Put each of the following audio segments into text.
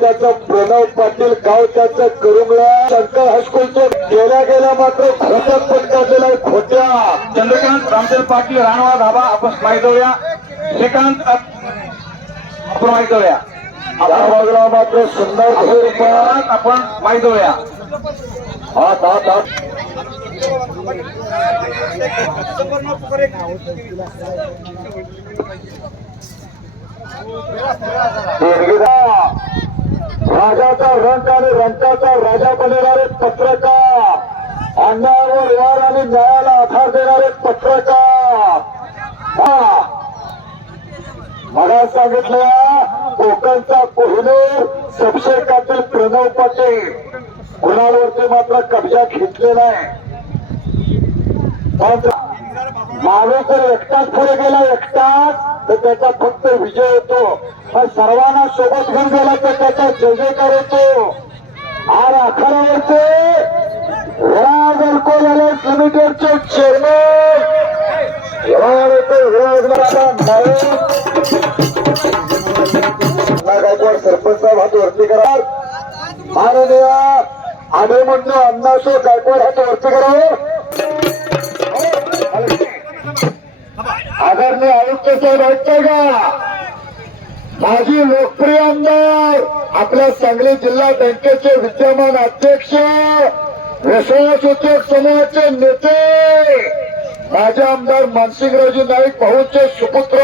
त्याचं प्रणव पाटील गाव त्याचं करुंगला शंकर हायस्कूलचं गेल्या गेल्या मात्र खोट्यात पण काढलेला खोट्या. चंद्रकांत रामचंद्र पाटील राणवा धाबा आपण माहितवया श्रीकांत आपण माहितवया या बाजूला मात्र सुंदर स्वरूपात आपण माहितवया हात हात हात देणगीदा राजाचा रंग आणि रंगाचा राजा बनवणारे पत्रकार. अन्यायावर व्यवहार आणि न्यायाला आधार देणारे पत्रकार. मला सांगितलं कोकणचा कोहिनूर सबशेकातील प्रणव पाटील. कुणावरती मात्र कब्जा घेतलेला आहे. पण जर एकटाच पुढे गेला एकटाच तर त्याचा फक्त विजय होतो. पण सर्वांना सोबत घेऊन गेला तर त्याचा जय जयकार होतो. आणि आखाड्यावरचे राज अल्कोल लिमिटेडचे चेअरमन गायकवाड सरपंच साहेब हात वरती करा. माननीय अभिमन्यू अण्णासो गायकवाड हात वरती करा. आदरणीय आयुक्त साहेब ऐकताय का? माझी लोकप्रिय आमदार आपल्या सांगली जिल्हा बँकेचे विद्यमान अध्यक्ष विश्वास उद्योग समूहाचे नेते माझे आमदार मानसिंगरावजी नाईक भाऊंचे सुपुत्र.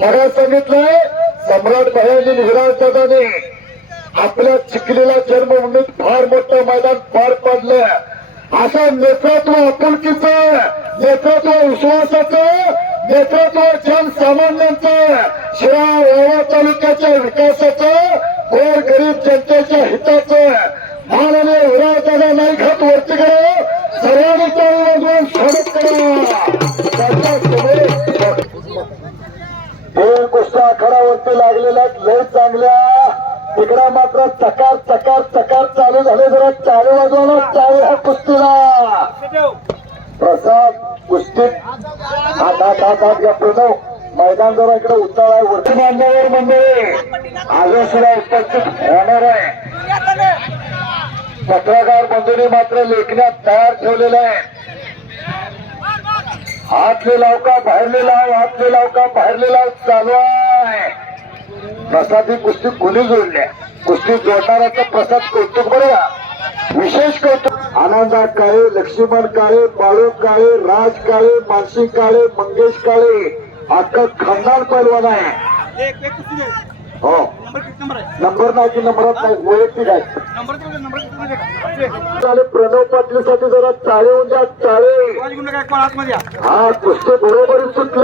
मला सांगितलंय सम्राट भाई विराज दादाने. आपल्या चिखलीला जन्मभूमीत फार मोठं मैदान पार पडलं. असं नेतृत्व आपुलकीचं नेतृत्व विश्वासाचं नेतृत्व जनसामान्यांचं शिवाय वावा तालुक्याच्या विकासाचं गोर गरीब जनतेच्या हिताचं माननीय विराजदादा नाईक हात वरती करा सर्वांनी टाळी वाजवून स्वागत करा. दोन कुस्त्या आखाडावरती लागलेल्या लय चांगल्या. तिकडे मात्र चकार चकार चकार चालू झाले जरा. चालू वाजवला चालू ह्या कुस्तीला प्रसाद कुस्तीत आता आता हात हात प्रणव मैदान जरा इकडे उताळ आहे वरती बांधावर मंडळी आजोशीला उपस्थित होणार आहे पत्रकार बंधूंनी मात्र लेखण्यात तयार ठेवलेलं आहे. हातले लाव का बाहेरले लाव हातले लाव का बाहेरले लाव चालू आहे. प्रसादी कुस्ती कोणी जोडल्या कुस्ती जोडणाऱ्याचा प्रसाद कौतुक बरोबर विशेष आनंदा काळे लक्ष्मण काळे बाळू काळे राज काळे मानसिंग काळे मंगेश काळे अख्खा खानदान पैलवान आहे. हो. नंबर नाही की नंबरात नाही वैयक्तिक आहे. प्रणव पाटील साठी जरा चाळे होऊन द्या चाळे हा कुस्ती बरोबर सुटले.